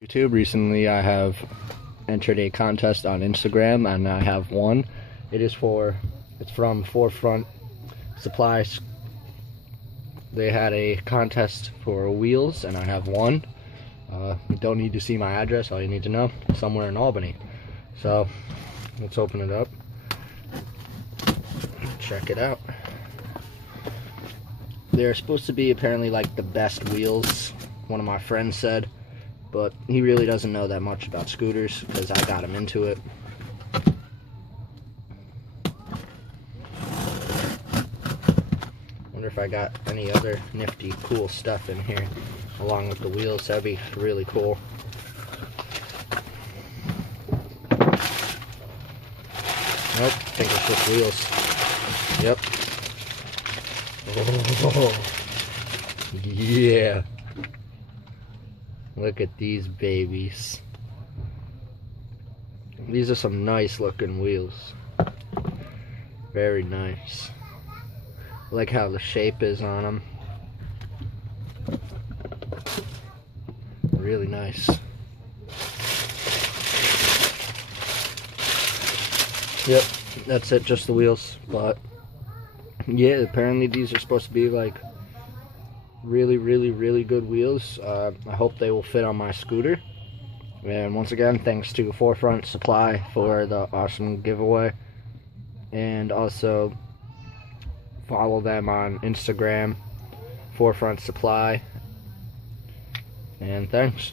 YouTube. Recently I have entered a contest on Instagram and I have won. It's from Forefront Supplies. They had a contest for wheels and I have won. You don't need to see my address, all you need to know, somewhere in Albany. So let's open it up, check it out. They're supposed to be apparently like the best wheels, one of my friends said, but he really doesn't know that much about scooters because I got him into it. Wonder if I got any other nifty cool stuff in here along with the wheels. That'd be really cool. Nope, I think it's just wheels. Yep. Oh, yeah. Look at these babies. These are some nice looking wheels. Very nice. I like how the shape is on them. Really nice. Yep, that's it, just the wheels. But yeah, apparently these are supposed to be like really good wheels. I hope they will fit on my scooter. And once again, thanks to Forefront Supply for the awesome giveaway. And also follow them on Instagram, Forefront Supply. And thanks.